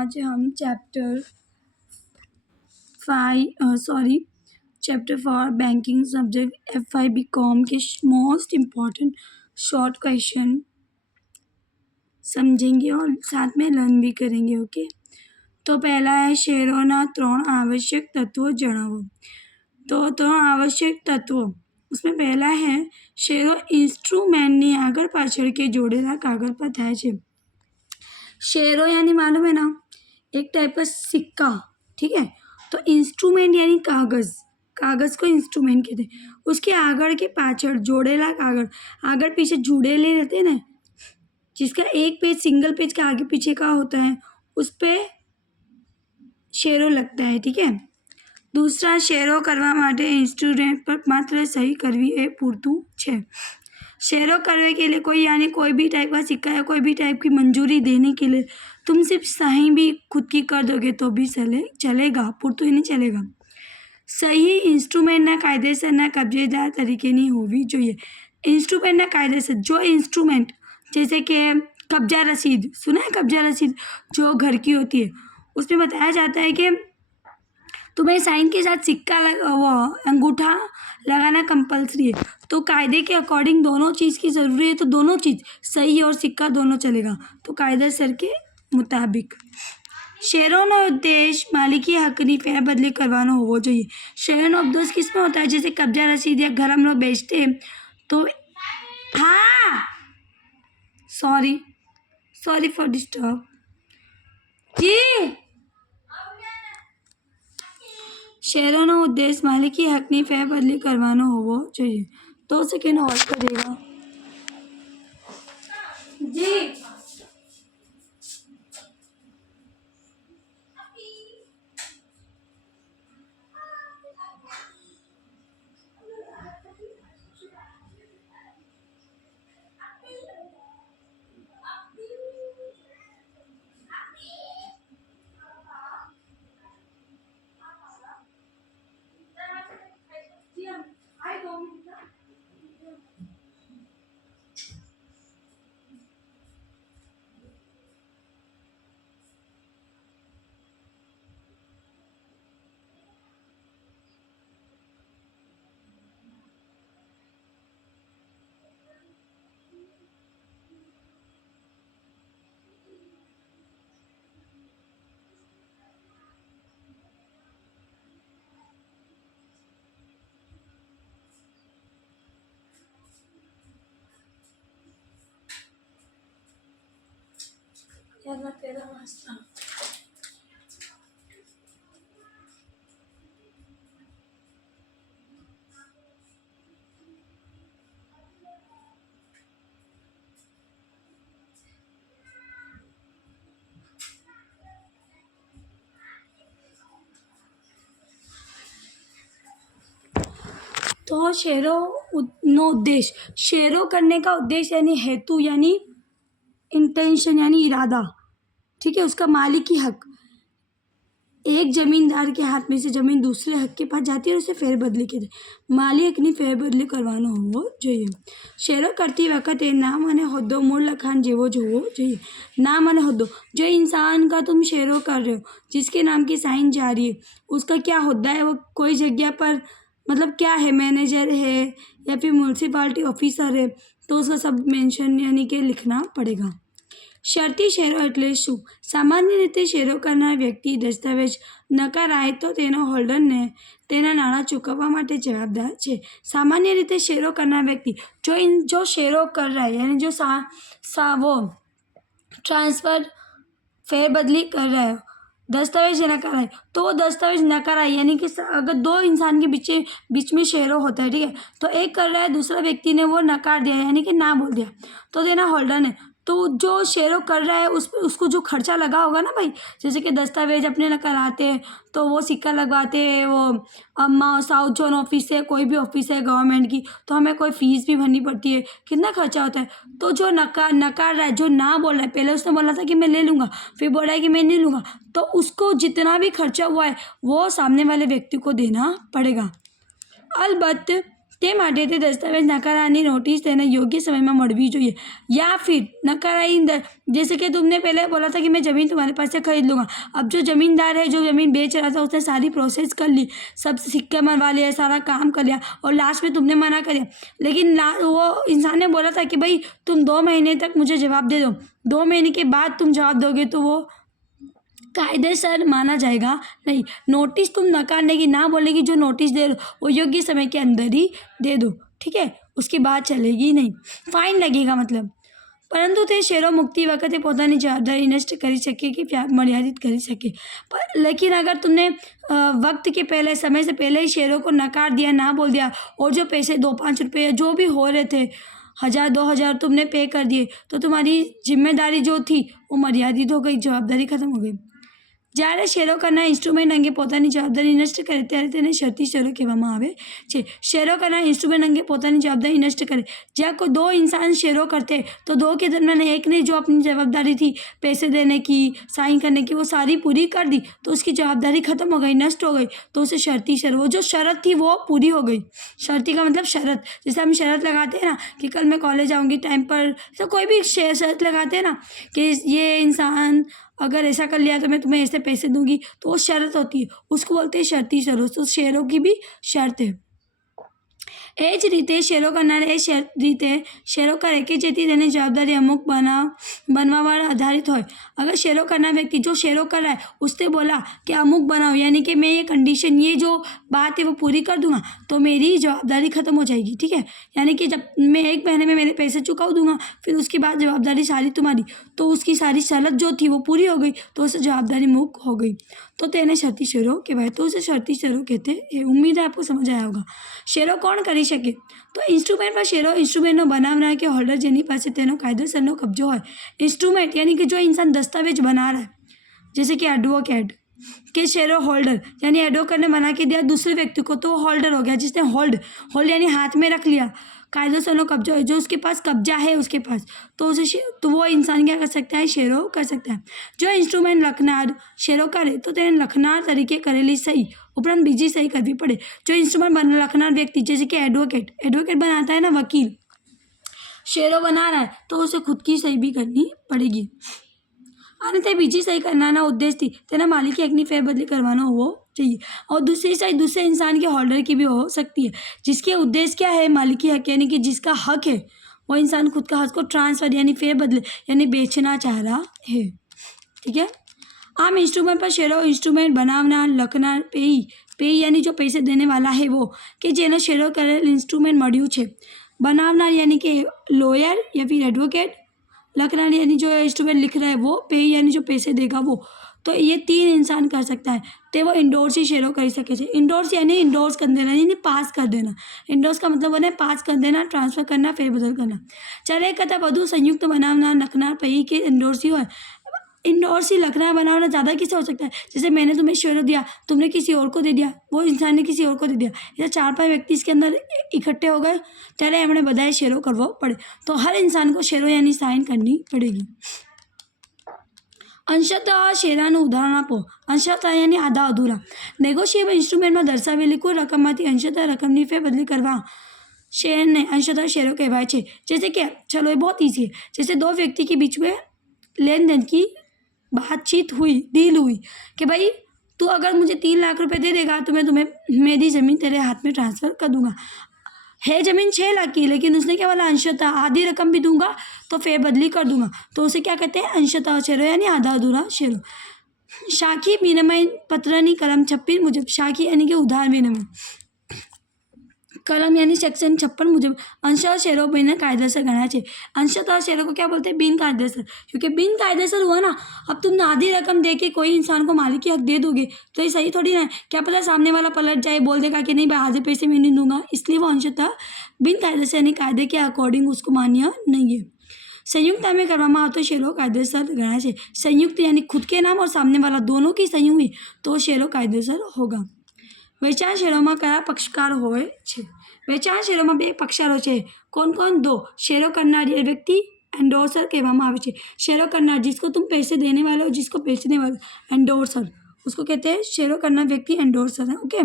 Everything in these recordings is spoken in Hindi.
आज हम chapter 4 banking subject FI BCom के मोस्ट इम्पॉर्टेंट शॉर्ट क्वेश्चन समझेंगे और साथ में लर्न भी करेंगे। ओके, तो पहला है શેરોના 3 आवश्यक तत्वों जણાવો। तो 3 आवश्यक तत्वों उसमें पहला है શેરો इंस्ट्रूमेंटની આગળ પાછળ के जोड़ेला कागज पर થાય છે। शेरो यानी मालूम है ना, एक टाइप का सिक्का, ठीक है। तो इंस्ट्रूमेंट यानी कागज, कागज को इंस्ट्रूमेंट कहते हैं। उसके आगड़ के पाछड़ जोड़ेला कागज, आगड़ पीछे जुड़ेले रहते हैं ना, जिसका एक पेज सिंगल पेज का आगे पीछे का होता है, उस पे शेरो लगता है, ठीक है। दूसरा, शेरो करवा माटे इंस्ट्रूमेंट पर मात्र सही करवी ए पूरतू छे। शेरो करने के लिए कोई यानी कोई भी टाइप का सिक्का या कोई भी टाइप की मंजूरी देने के लिए तुम सिर्फ सही भी खुद की कर दोगे तो भी चलेगा, पूरतू ही नहीं चलेगा। सही इंस्ट्रूमेंटના કાયદેસરના કબજેદાર તરીકેની હોવી જોઈએ। इंस्ट्रूमेंटના કાયદેસર, जो इंस्ट्रूमेंट जैसे कि कब्जा रसीद, सुना है कब्जा रसीद जो घर की होती है, उसमें बताया जाता है कि तुम्हें साइन के साथ सिक्का वो अंगूठा लगाना कंपलसरी है। तो कायदे के अकॉर्डिंग दोनों चीज़ की ज़रूरी है, तो दोनों चीज़ सही और सिक्का दोनों चलेगा, तो कायदेसर के मुताबिक। શેરોનો ઉદ્દેશ માલિકી હકની फेरबदली करवाना होवो જોઈએ। શેરોનો उद्देश्य किस में होता है, जैसे कब्जा रसीद या घर हम लोग बेचते हैं तो हाँ सॉरी फॉर डिस्टर्ब जी। શેરોનો ઉદ્દેશ માલિકી હકની फेरबदली करवाना होवो જોઈએ। 2 सेकेंड होल्ड करेगा जी। तेरा वास्ता तो शेरो नो उद्देश्य, शेरो करने का उद्देश्य यानी हेतु यानी इंटेंशन यानी इरादा, ठीक है। उसका मालिकी हक, एक जमींदार के हाथ में से जमीन दूसरे हक के पास जाती है और उसे फेरबदली कहते हैं। मालिक ની फेरबदली કરવાનો હોવો જોઈએ। શેરો કરતી વખતે નામ અને હોદ્દો મૂળ લખાણ જેવો જ હોવો જોઈએ। नाम અને હોદ્દો, जो इंसान का तुम शेरो कर रहे हो, जिसके नाम की साइन जा रही है, उसका क्या होद्दा है, वो कोई जगह पर मतलब क्या है, मैनेजर है या फिर म्यूनसिपालिटी ऑफिसर है, तो उसका सब मेंशन यानी कि लिखना पड़ेगा। शर्ती शेरो એટલે શું? સામાન્ય રીતે શેરો કરનાર વ્યક્તિ દસ્તાવેજ નકારાય તો તેના હોલ્ડરને તેના નાણાં ચૂકવવા માટે જવાબદાર છે। સામાન્ય રીતે શેરો કરનાર વ્યક્તિ जो शेरो कर रहा है यानी जो वो ट्रांसफ़र फेरबदली कर रहा है, दस्तावेज नकाराए तो वो दस्तावेज नकाराए यानी कि अगर 2 इंसान के बीच में शेरो होता है, ठीक है, तो एक कर रहा है, दूसरा व्यक्ति ने वो नकार दिया यानी कि ना बोल दिया, तो देना होल्डर ने। तो जो शेरो कर रहा है उसको जो खर्चा लगा होगा ना भाई, जैसे कि दस्तावेज अपने कराते हैं तो वो सिक्का लगवाते हैं, वो अम्मा साउथ जोन ऑफिस है, कोई भी ऑफिस है गवर्नमेंट की, तो हमें कोई फीस भी भरनी पड़ती है, कितना खर्चा होता है। तो जो नकार रहा है, जो ना बोल रहा है, पहले उसने बोला था कि मैं ले लूँगा, फिर बोल रहा है कि मैं नहीं लूँगा, तो उसको जितना भी खर्चा हुआ है वो सामने वाले व्यक्ति को देना पड़ेगा। अलबत्त તે માટે તે દસ્તાવેજ नकारानी नोटिस तेने योग्य समय में મળવી જોઈએ। या फिर नकाराई जैसे कि तुमने पहले बोला था कि मैं ज़मीन तुम्हारे पास से खरीद लूँगा, अब जो ज़मींदार है जो ज़मीन बेच रहा था उसने सारी प्रोसेस कर ली, सब सिक्के मरवा लिए, सारा काम कर लिया और लास्ट में तुमने मना कर दिया। लेकिन वो इंसान ने बोला था कि भाई तुम 2 महीने तक मुझे जवाब दे दो, 2 महीने के बाद तुम जवाब दोगे तो वो कायदेसर माना जाएगा नहीं। नोटिस तुम नकारने की, ना बोलने की, जो नोटिस दे रहे हो वो योग्य समय के अंदर ही दे दो, ठीक है, उसकी बात चलेगी नहीं, फाइन लगेगा मतलब। પરંતુ તે શેરો મુકતી વખતે પોતાની જવાબદારી નષ્ટ કરી શકે कि मर्यादित कर सके। पर लेकिन अगर तुमने वक्त के पहले, समय से पहले ही शेयरों को नकार दिया, ना बोल दिया और जो पैसे 2-5 रुपये जो भी हो रहे थे, 1000-2000 तुमने पे कर दिए, तो तुम्हारी जिम्मेदारी जो थी वो मर्यादित हो गई, जवाबदारी खत्म हो गई। જ્યારે શેરો કરનાર ઇન્સ્ટ્રુમેન્ટ અંગે પોતાની જવાબદારી નષ્ટ કરે ત્યારે તેને શરતી શેરો કહેવામાં આવે છે। શેરો કરનાર ઇન્સ્ટ્રુમેન્ટ અંગે પોતાની જવાબદારી નષ્ટ કરે, જ્યાં કોઈ 2 इंसान शेयरों करते तो 2 के दरमियान एक ने जो अपनी जवाबदारी थी पैसे देने की, साइन करने की, वो सारी पूरी कर दी तो उसकी जवाबदारी खत्म हो गई, नष्ट हो गई, तो उसे शर्ती शेरो, वो जो शर्त थी वो पूरी हो गई। शर्ती का मतलब शरत, जैसे हम शरत लगाते हैं ना कि कल मैं कॉलेज आऊँगी टाइम पर, तो कोई भी शर्त लगाते हैं ना कि ये इंसान अगर ऐसा कर लिया तो मैं तुम्हें ऐसे पैसे दूंगी, तो वो शर्त होती है, उसको बोलते हैं शर्ती शेरो। तो शेरों की भी शर्त है। એ જ રીતે શેરો કરનાર એ રીતે શેરો કરે કે જેથી તેને જવાબદારી અમુક बनवावार आधारित हो। अगर शेरो करना व्यक्ति जो शेरो कर रहा है उसने बोला कि अमुक बनाओ, यानी कि मैं ये कंडीशन, ये जो बात है वो पूरी कर दूंगा तो मेरी जवाबदारी ख़त्म हो जाएगी, ठीक है। यानी कि जब मैं 1 महीने में मेरे पैसे चुका दूंगा, फिर उसके बाद जवाबदारी सारी तुम्हारी, तो उसकी सारी शर्त जो थी वो पूरी हो गई, तो उसे जवाबदारी मुक्त हो गई, तो તેને શરતી શેરો કહેવાય। તો ઉसे શરતી શેરો કહેते हैं। उम्मीद है आपको समझ आया होगा। શેરો કોણ કરી શકે? તો ઇન્સ્ટ્રુમેન્ટ પર શેરો ઇન્સ્ટ્રુમેન્ટનો બનાવનાર કે હોલ્ડર જેની પાસે તેનો કાયદેસરનો કબજો હોય। इंस्ट्रूमेंट यानी कि जो इंसान दस्तावेज बना रहा है, जैसे कि एडवोकेट के शेरो होल्डर, यानी एडवोकेट ने बना के दिया दूसरे व्यक्ति को तो वो होल्डर हो गया, जिसने होल्ड यानी हाथ में रख लिया, कायदेसरनो कब्जा है, जो उसके पास कब्जा है उसके पास, तो उसे तो वो इंसान क्या कर सकता है? शेरो कर सकता है। जो इंस्ट्रूमेंट लखनार शेरो करे तो તેને લખનાર તરીકે કરેલી સહી ઉપરાંત બીજી સહી કરવી પડે। जो इंस्ट्रूमेंट लखनार व्यक्ति, जैसे कि एडवोकेट बनाता है ना, वकील शेरो बना रहा है तो उसे खुद की सही भी करनी पड़ेगी અને તે બીજી સહી કરનારના ઉદ્દેશથી તેના માલિકી હકની ફેરબદલી કરવાનો હોવો चाहिए। और दूसरी सही दूसरे इंसान के होल्डर की भी हो सकती है, जिसके उद्देश्य क्या है? मालिकी हक, यानी कि जिसका हक है वो इंसान खुद का हक को ट्रांसफर यानी फेरबदले यानी बेचना चाह रहा है, ठीक है। आम इंस्ट्रूमेंट पर शेरो इंस्ट्रूमेंट बनावनार, लखनार, पेई यानी जो पैसे देने वाला है वो, कि जेने शेरो करेल इंस्ट्रूमेंट मळ्યું છે। बनावनार यानी कि लॉयर या फिर एडवोकेट, लखनार यानी जो इंस्ट्रूमेंट लिख रहा है वो, पे यानी जो पैसे देगा वो, तो ये 3 इंसान कर सकता है। तो वो इंडोर्स ही शेरो कर सके छे। इंडोर्स यानी इंडोर्स कर देना, यानी पास कर देना। इंडोर्स का मतलब बने पास कर देना, ट्रांसफर करना, फेरबदल करना। चाहे एक करता વધુ संयुक्त बनावनार, लखनार, पई के इंडोर्स ही हो। इंडोर्स ही लखनार बनावना ज़्यादा किसे हो सकता है? जैसे मैंने तुम्हें शेरो दिया, तुमने किसी और को दे दिया, वो इंसान ने किसी और को दे दिया, या 4-5 व्यक्ति इसके अंदर इकट्ठे हो गए, ત્યારે એમણે બધાએ શેરો કરવો પડે, तो हर इंसान को शेरो यानी साइन करनी पड़ेगी। अंशतः શેરાનું ઉદાહરણ આપો। અંશતः यानी आधा अधूरा। नेगोशिएबल इंस्ट्रूमेंटમાં દર્શાવેલી કોઈ રકમમાંથી અંશતः રકમની ફેરબદલી કરવા शेरને अंशतः शेरो कहवाय छे। जैसे कि चलो ये बहुत ईजी है, जैसे 2 व्यक्ति के बीच में लेन देन की बातचीत हुई, डील हुई कि भाई तू अगर मुझे 3 लाख रुपए दे देगा तो मैं तुम्हें मेरी ज़मीन तेरे हाथ में ट्रांसफ़र कर दूंगा। है ज़मीन 6 लाख की, लेकिन उसने क्या बोला? अंशतः आधी रकम भी दूंगा तो फेरबदली कर दूंगा, तो उसे क्या कहते हैं? अंशतः शेरो यानी आधा अधूरा शेरो। शाखी विनिमय पत्रनी कलम 56 मुजब, शाखी यानी कि उधार विनिमय, कलम यानी सेक्शन 56 मुजब अंशतः शेरो बिन कायदेसर गणा है। अंशतः शेरो को क्या बोलते हैं? बिन कायदेसर, क्योंकि बिन कायदेसर हुआ ना। अब तुम आधी रकम दे के कोई इंसान को मालिकी हक दे दोगे तो ये सही थोड़ी ना है। क्या पता सामने वाला पलट जाए, बोल देगा कि नहीं भाई आधे पैसे मैं नहीं दूंगा, इसलिए वो अंशतः बिन कायदेसर यानी कायदे के अकॉर्डिंग उसको मान्य नहीं है। संयुक्ता में કરવામાં આવતો શેરો કાયદેસર ગણાય છે। संयुक्त यानी खुद के नाम और सामने वाला दोनों की सही हुई तो शेरो कायदेसर होगा। વેચાણ શેરોમાં કયા પક્ષકાર હોય છે? વેચાણ શેરોમાં 2 પક્ષકારો છે। कौन कौन? 2। शेरो करनार ये व्यक्ति एंडोर्सर कहवामां आवे छे। शेरो करनार जिसको तुम पैसे देने वाले हो, जिसको बेचने वाले, एंडोर्सर उसको कहते हैं। शेरो करना व्यक्ति एंडोर्सर है, ओके।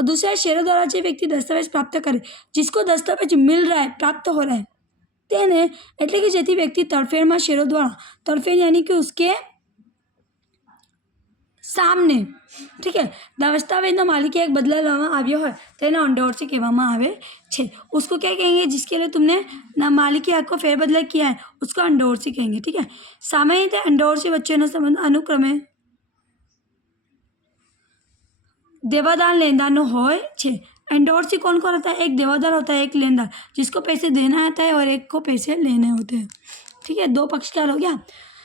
और दूसरा है शेयरों द्वारा जो व्यक्ति दस्तावेज प्राप्त करे, जिसको दस्तावेज मिल रहा है, प्राप्त हो रहा है, તેને એટલે કે જેથી વ્યક્તિ તરફેણમાં શેરો દ્વારા, તરફેણ યાની કે उसके સામને, ठीक है, दस्तावेजનો मालिक एक बदला लेવામાં આવ્યો હોય તેને एंडोर्सी કહેવામાં આવે છે। उसको क्या कहेंगे, जिसके लिए तुमने ना मालिकी हक को फेरबदला किया है उसको एंडोर्सी कहेंगे। ठीक है, सामान्यतः एंडोर्सी वच्चेનો संबंध अनुक्रमे देवादार लेनदारનો હોય છે। एंडोर्सी कौन कौन होता है, एक देवादार होता है, एक लेनदार, जिसको पैसे देना होता है और एक को पैसे लेने होते हैं। ठीक है, दो पक्षकार हो गया।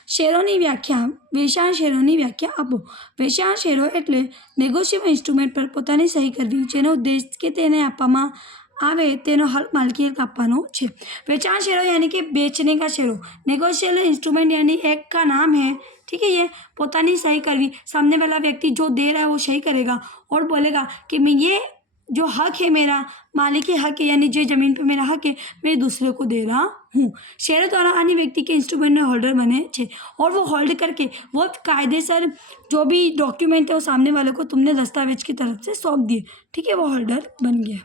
શેરોની વ્યાખ્યા, વેચાણ શેરોની વ્યાખ્યા આપો। વેચાણ શેરો એટલે નેગોશિયેબલ ઇન્સ્ટ્રુમેન્ટ પર પોતાની સહી કરવી, જેનો ઉદ્દેશ કે તેને આપવામાં आवे तेनो हक मालकियत आपवानो छे। वेचाण शेरो यानी कि बेचने का शेरो, नेगोशिएबल इंस्ट्रूमेंट यानी एक का नाम है। ठीक है, ये पोतानी सही करवी, सामने वाला व्यक्ति जो दे रहा है वो सही करेगा और बोलेगा कि मैं ये जो हक है मेरा, मालिकी हक है यानी जो ज़मीन पे मेरा हक है, मैं दूसरे को दे रहा हूँ। शेयर द्वारा अन्य व्यक्ति के इंस्ट्रूमेंट में होल्डर बने छे और वो होल्ड करके वो कायदेसर जो भी डॉक्यूमेंट है वो सामने वाले को तुमने दस्तावेज की तरफ से सौंप दिए। ठीक है, वो होल्डर बन गया।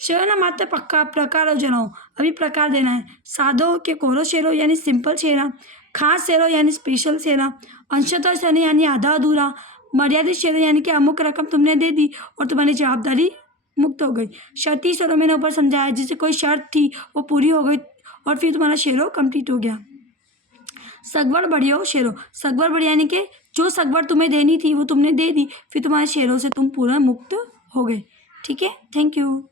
शेरोना मात्र पक्का प्रकारों जनाओ, अभी प्रकार देना है। सादो के कोरो शेरो यानी सिंपल शेरा, खास शेरो यानी स्पेशल शेरा, अंशतः शेरो यानी आधा अधूरा, मर्यादित शेरो यानी कि अमुक रकम तुमने दे दी और तुम्हारी जवाबदारी मुक्त हो गई। शर्ती शेरो मैंने ऊपर समझाया, जिससे कोई शर्त थी वो पूरी हो गई और फिर तुम्हारा शेरो कंप्लीट हो गया। सगवड़ बढ़ियो शेरो, सगवड़ बढ़िया यानी कि जो सगवड़ तुम्हें देनी थी वो तुमने दे दी, फिर तुम्हारे शेरों से तुम पूरा मुक्त हो गए। ठीक है, थैंक यू।